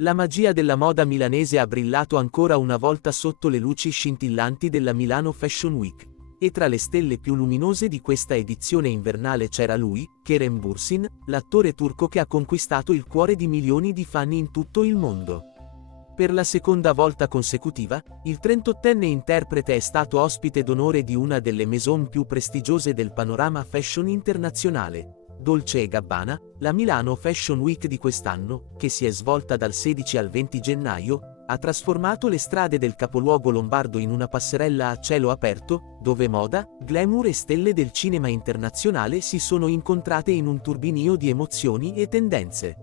La magia della moda milanese ha brillato ancora una volta sotto le luci scintillanti della Milano Fashion Week. E tra le stelle più luminose di questa edizione invernale c'era lui, Kerem Bürsin, l'attore turco che ha conquistato il cuore di milioni di fan in tutto il mondo. Per la seconda volta consecutiva, il 38enne interprete è stato ospite d'onore di una delle maison più prestigiose del panorama fashion internazionale, Dolce & Gabbana. La Milano Fashion Week di quest'anno, che si è svolta dal 16 al 20 gennaio, ha trasformato le strade del capoluogo lombardo in una passerella a cielo aperto, dove moda, glamour e stelle del cinema internazionale si sono incontrate in un turbinio di emozioni e tendenze.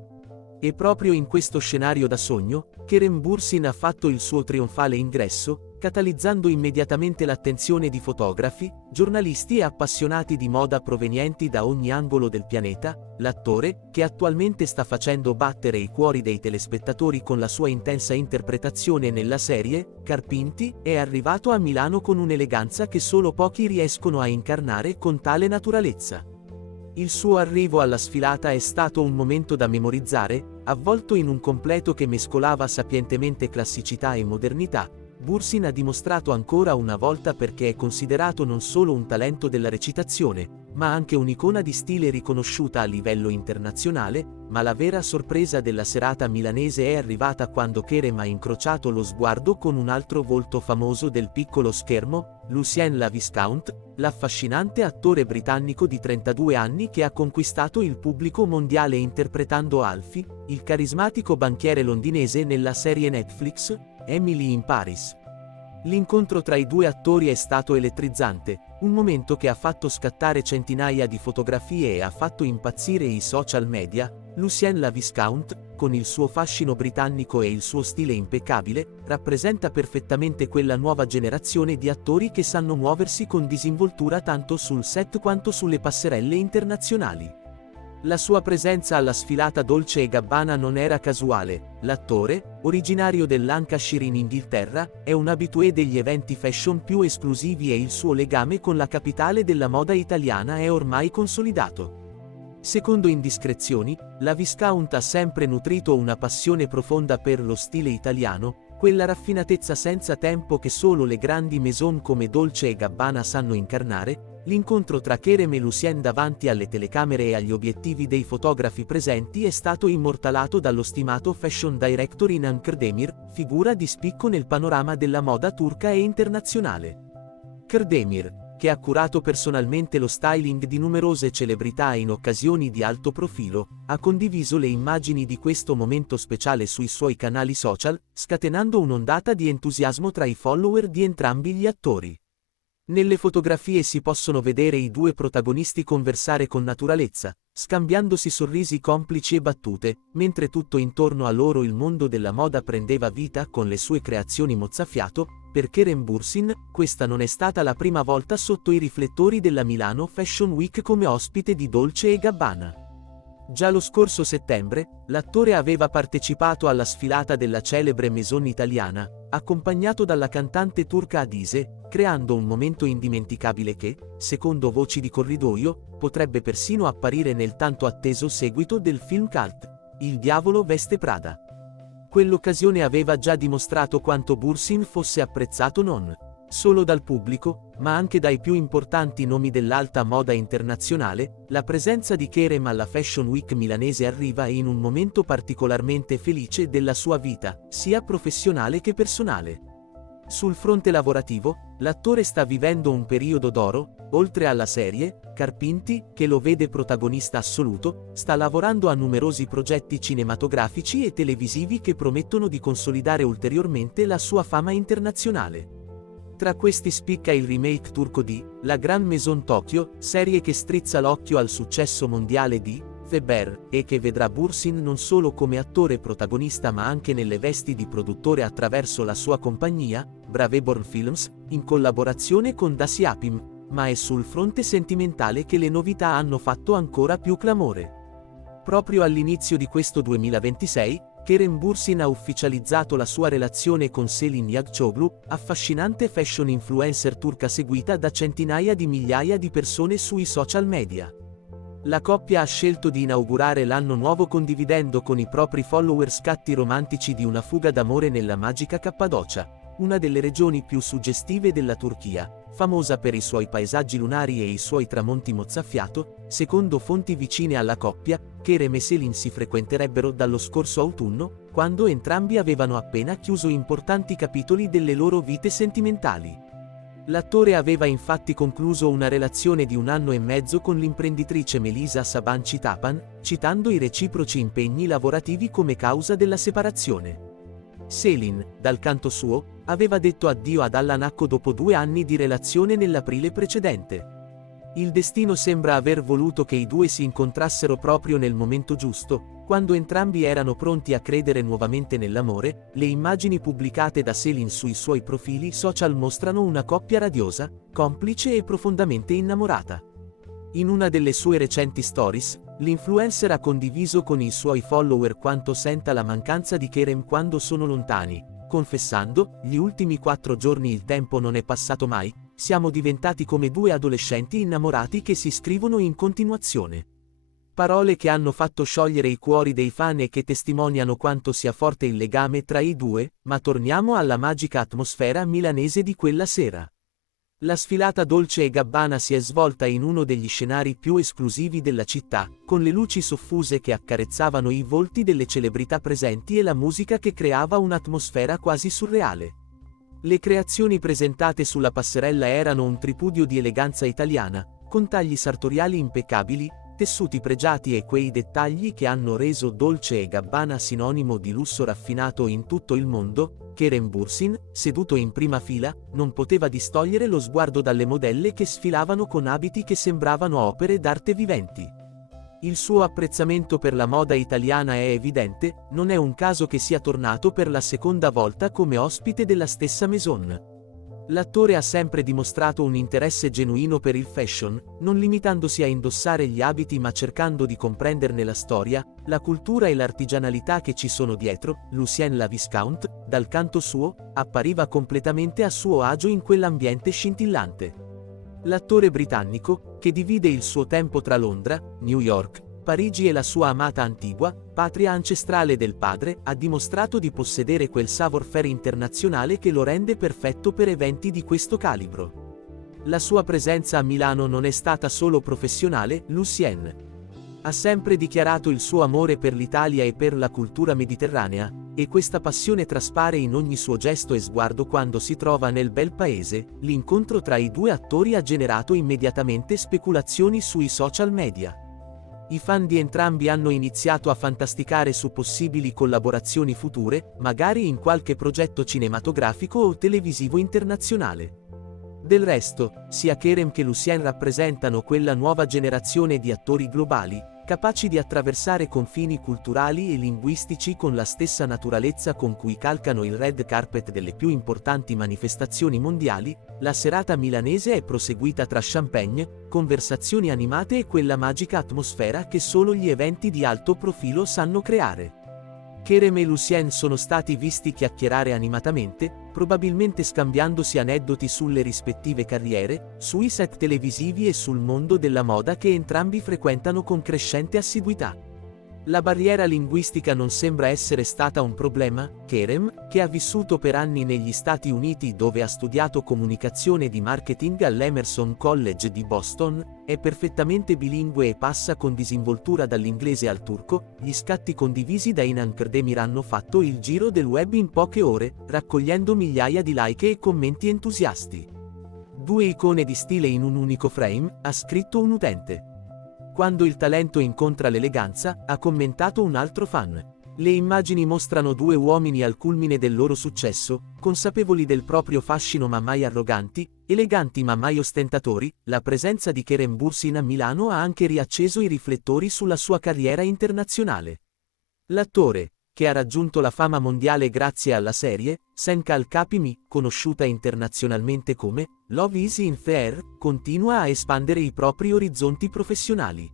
E proprio in questo scenario da sogno, Kerem Bürsin ha fatto il suo trionfale ingresso, catalizzando immediatamente l'attenzione di fotografi, giornalisti e appassionati di moda provenienti da ogni angolo del pianeta. L'attore, che attualmente sta facendo battere i cuori dei telespettatori con la sua intensa interpretazione nella serie Carpinti, è arrivato a Milano con un'eleganza che solo pochi riescono a incarnare con tale naturalezza. Il suo arrivo alla sfilata è stato un momento da memorizzare, avvolto in un completo che mescolava sapientemente classicità e modernità. Bürsin ha dimostrato ancora una volta perché è considerato non solo un talento della recitazione, ma anche un'icona di stile riconosciuta a livello internazionale. Ma la vera sorpresa della serata milanese è arrivata quando Kerem ha incrociato lo sguardo con un altro volto famoso del piccolo schermo, Lucien La Viscount, l'affascinante attore britannico di 32 anni che ha conquistato il pubblico mondiale interpretando Alfie, il carismatico banchiere londinese nella serie Netflix Emily in Paris. L'incontro tra i due attori è stato elettrizzante, un momento che ha fatto scattare centinaia di fotografie e ha fatto impazzire i social media. Lucien La Viscount, con il suo fascino britannico e il suo stile impeccabile, rappresenta perfettamente quella nuova generazione di attori che sanno muoversi con disinvoltura tanto sul set quanto sulle passerelle internazionali. La sua presenza alla sfilata Dolce & Gabbana non era casuale. L'attore, originario del Lancashire in Inghilterra, è un habitué degli eventi fashion più esclusivi e il suo legame con la capitale della moda italiana è ormai consolidato. Secondo indiscrezioni, la Viscount ha sempre nutrito una passione profonda per lo stile italiano, quella raffinatezza senza tempo che solo le grandi maison come Dolce & Gabbana sanno incarnare. L'incontro tra Kerem e Lucien davanti alle telecamere e agli obiettivi dei fotografi presenti è stato immortalato dallo stimato fashion director Inan Kırdemir, figura di spicco nel panorama della moda turca e internazionale. Kırdemir, che ha curato personalmente lo styling di numerose celebrità in occasioni di alto profilo, ha condiviso le immagini di questo momento speciale sui suoi canali social, scatenando un'ondata di entusiasmo tra i follower di entrambi gli attori. Nelle fotografie si possono vedere i due protagonisti conversare con naturalezza, scambiandosi sorrisi complici e battute, mentre tutto intorno a loro il mondo della moda prendeva vita con le sue creazioni mozzafiato. Per Kerem Bürsin, questa non è stata la prima volta sotto i riflettori della Milano Fashion Week come ospite di Dolce & Gabbana. Già lo scorso settembre, l'attore aveva partecipato alla sfilata della celebre maison italiana, accompagnato dalla cantante turca Hadise, creando un momento indimenticabile che, secondo voci di corridoio, potrebbe persino apparire nel tanto atteso seguito del film cult, Il diavolo veste Prada. Quell'occasione aveva già dimostrato quanto Bürsin fosse apprezzato non solo dal pubblico, ma anche dai più importanti nomi dell'alta moda internazionale. La presenza di Kerem alla Fashion Week milanese arriva in un momento particolarmente felice della sua vita, sia professionale che personale. Sul fronte lavorativo, l'attore sta vivendo un periodo d'oro. Oltre alla serie Carpinti, che lo vede protagonista assoluto, sta lavorando a numerosi progetti cinematografici e televisivi che promettono di consolidare ulteriormente la sua fama internazionale. Tra questi spicca il remake turco di La Gran Maison Tokyo, serie che strizza l'occhio al successo mondiale di Feber, e che vedrà Bürsin non solo come attore protagonista ma anche nelle vesti di produttore attraverso la sua compagnia, Braveborn Films, in collaborazione con Dasi Apim. Ma è sul fronte sentimentale che le novità hanno fatto ancora più clamore. Proprio all'inizio di questo 2026, Kerem Bürsin ha ufficializzato la sua relazione con Selin Yagcioglu, affascinante fashion influencer turca seguita da centinaia di migliaia di persone sui social media. La coppia ha scelto di inaugurare l'anno nuovo condividendo con i propri follower scatti romantici di una fuga d'amore nella magica Cappadocia, una delle regioni più suggestive della Turchia, famosa per i suoi paesaggi lunari e i suoi tramonti mozzafiato. Secondo fonti vicine alla coppia, Kerem e Selin si frequenterebbero dallo scorso autunno, quando entrambi avevano appena chiuso importanti capitoli delle loro vite sentimentali. L'attore aveva infatti concluso una relazione di 1 anno e mezzo con l'imprenditrice Melisa Sabanci Tapan, citando i reciproci impegni lavorativi come causa della separazione. Selin, dal canto suo, aveva detto addio ad Allan Akko dopo 2 anni di relazione nell'aprile precedente. Il destino sembra aver voluto che i due si incontrassero proprio nel momento giusto, quando entrambi erano pronti a credere nuovamente nell'amore. Le immagini pubblicate da Selin sui suoi profili social mostrano una coppia radiosa, complice e profondamente innamorata. In una delle sue recenti stories, l'influencer ha condiviso con i suoi follower quanto senta la mancanza di Kerem quando sono lontani, confessando: "Gli ultimi 4 giorni il tempo non è passato mai, siamo diventati come 2 adolescenti innamorati che si scrivono in continuazione". Parole che hanno fatto sciogliere i cuori dei fan e che testimoniano quanto sia forte il legame tra i due. Ma torniamo alla magica atmosfera milanese di quella sera. La sfilata Dolce & Gabbana si è svolta in uno degli scenari più esclusivi della città, con le luci soffuse che accarezzavano i volti delle celebrità presenti e la musica che creava un'atmosfera quasi surreale. Le creazioni presentate sulla passerella erano un tripudio di eleganza italiana, con tagli sartoriali impeccabili, tessuti pregiati e quei dettagli che hanno reso Dolce & Gabbana sinonimo di lusso raffinato in tutto il mondo. Kerem Bürsin, seduto in prima fila, non poteva distogliere lo sguardo dalle modelle che sfilavano con abiti che sembravano opere d'arte viventi. Il suo apprezzamento per la moda italiana è evidente, non è un caso che sia tornato per la seconda volta come ospite della stessa maison. L'attore ha sempre dimostrato un interesse genuino per il fashion, non limitandosi a indossare gli abiti ma cercando di comprenderne la storia, la cultura e l'artigianalità che ci sono dietro. Lucien la Viscount, dal canto suo, appariva completamente a suo agio in quell'ambiente scintillante. L'attore britannico, che divide il suo tempo tra Londra, New York, Parigi e la sua amata Antigua, patria ancestrale del padre, ha dimostrato di possedere quel savoir-faire internazionale che lo rende perfetto per eventi di questo calibro. La sua presenza a Milano non è stata solo professionale. Lucien ha sempre dichiarato il suo amore per l'Italia e per la cultura mediterranea, e questa passione traspare in ogni suo gesto e sguardo quando si trova nel bel paese. L'incontro tra i due attori ha generato immediatamente speculazioni sui social media. I fan di entrambi hanno iniziato a fantasticare su possibili collaborazioni future, magari in qualche progetto cinematografico o televisivo internazionale. Del resto, sia Kerem che Lucien rappresentano quella nuova generazione di attori globali, capaci di attraversare confini culturali e linguistici con la stessa naturalezza con cui calcano il red carpet delle più importanti manifestazioni mondiali. La serata milanese è proseguita tra champagne, conversazioni animate e quella magica atmosfera che solo gli eventi di alto profilo sanno creare. Kerem e Lucien sono stati visti chiacchierare animatamente, probabilmente scambiandosi aneddoti sulle rispettive carriere, sui set televisivi e sul mondo della moda che entrambi frequentano con crescente assiduità. La barriera linguistica non sembra essere stata un problema. Kerem, che ha vissuto per anni negli Stati Uniti dove ha studiato comunicazione di marketing all'Emerson College di Boston, è perfettamente bilingue e passa con disinvoltura dall'inglese al turco. Gli scatti condivisi da Inan Kerdemir hanno fatto il giro del web in poche ore, raccogliendo migliaia di like e commenti entusiasti. "Due icone di stile in un unico frame", ha scritto un utente. "Quando il talento incontra l'eleganza", ha commentato un altro fan. Le immagini mostrano due uomini al culmine del loro successo, consapevoli del proprio fascino ma mai arroganti, eleganti ma mai ostentatori. La presenza di Kerem Bürsin a Milano ha anche riacceso i riflettori sulla sua carriera internazionale. L'attore, che ha raggiunto la fama mondiale grazie alla serie Senkal Kapimi, conosciuta internazionalmente come Love is in the Air, continua a espandere i propri orizzonti professionali.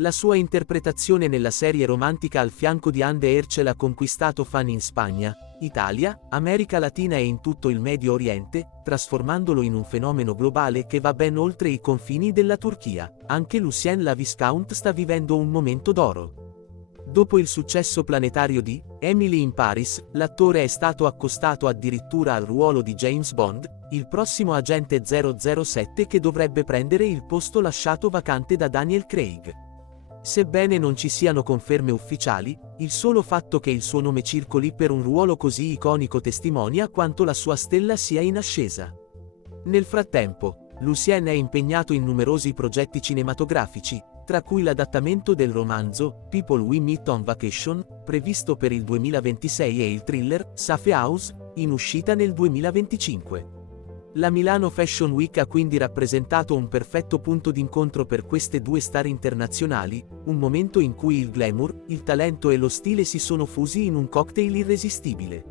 La sua interpretazione nella serie romantica al fianco di Anne Ercel ha conquistato fan in Spagna, Italia, America Latina e in tutto il Medio Oriente, trasformandolo in un fenomeno globale che va ben oltre i confini della Turchia. Anche Lucien la Viscount sta vivendo un momento d'oro. Dopo il successo planetario di Emily in Paris, l'attore è stato accostato addirittura al ruolo di James Bond, il prossimo agente 007 che dovrebbe prendere il posto lasciato vacante da Daniel Craig. Sebbene non ci siano conferme ufficiali, il solo fatto che il suo nome circoli per un ruolo così iconico testimonia quanto la sua stella sia in ascesa. Nel frattempo, Lucien è impegnato in numerosi progetti cinematografici, tra cui l'adattamento del romanzo People We Meet on Vacation, previsto per il 2026 e il thriller Safe House, in uscita nel 2025. La Milano Fashion Week ha quindi rappresentato un perfetto punto d'incontro per queste due star internazionali, un momento in cui il glamour, il talento e lo stile si sono fusi in un cocktail irresistibile.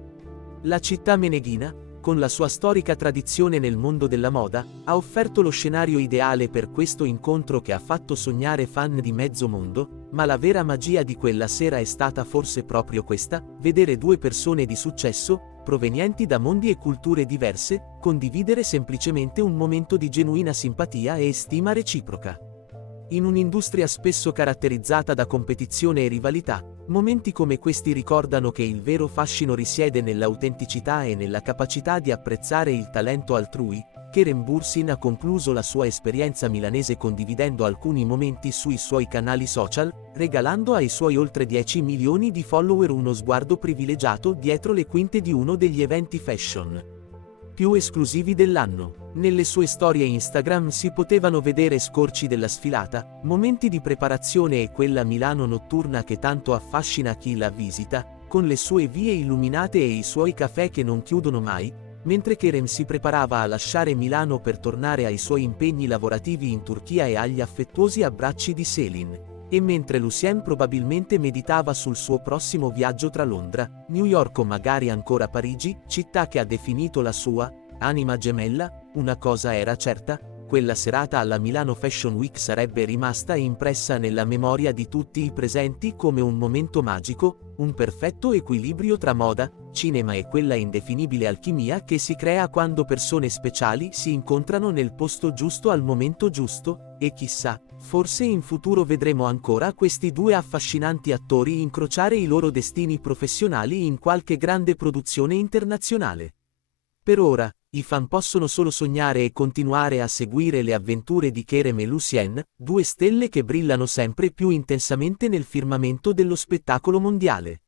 La città meneghina, con la sua storica tradizione nel mondo della moda, ha offerto lo scenario ideale per questo incontro che ha fatto sognare fan di mezzo mondo, ma la vera magia di quella sera è stata forse proprio questa: vedere due persone di successo, provenienti da mondi e culture diverse, condividere semplicemente un momento di genuina simpatia e stima reciproca. In un'industria spesso caratterizzata da competizione e rivalità, momenti come questi ricordano che il vero fascino risiede nell'autenticità e nella capacità di apprezzare il talento altrui. Kerem Bürsin ha concluso la sua esperienza milanese condividendo alcuni momenti sui suoi canali social, regalando ai suoi oltre 10 milioni di follower uno sguardo privilegiato dietro le quinte di uno degli eventi fashion più esclusivi dell'anno. Nelle sue storie Instagram si potevano vedere scorci della sfilata, momenti di preparazione e quella Milano notturna che tanto affascina chi la visita, con le sue vie illuminate e i suoi caffè che non chiudono mai, mentre Kerem si preparava a lasciare Milano per tornare ai suoi impegni lavorativi in Turchia e agli affettuosi abbracci di Selin. E mentre Lucien probabilmente meditava sul suo prossimo viaggio tra Londra, New York o magari ancora Parigi, città che ha definito la sua anima gemella, una cosa era certa: quella serata alla Milano Fashion Week sarebbe rimasta impressa nella memoria di tutti i presenti come un momento magico, un perfetto equilibrio tra moda, cinema e quella indefinibile alchimia che si crea quando persone speciali si incontrano nel posto giusto al momento giusto. E chissà, forse in futuro vedremo ancora questi due affascinanti attori incrociare i loro destini professionali in qualche grande produzione internazionale. Per ora, i fan possono solo sognare e continuare a seguire le avventure di Kerem e Lucien, due stelle che brillano sempre più intensamente nel firmamento dello spettacolo mondiale.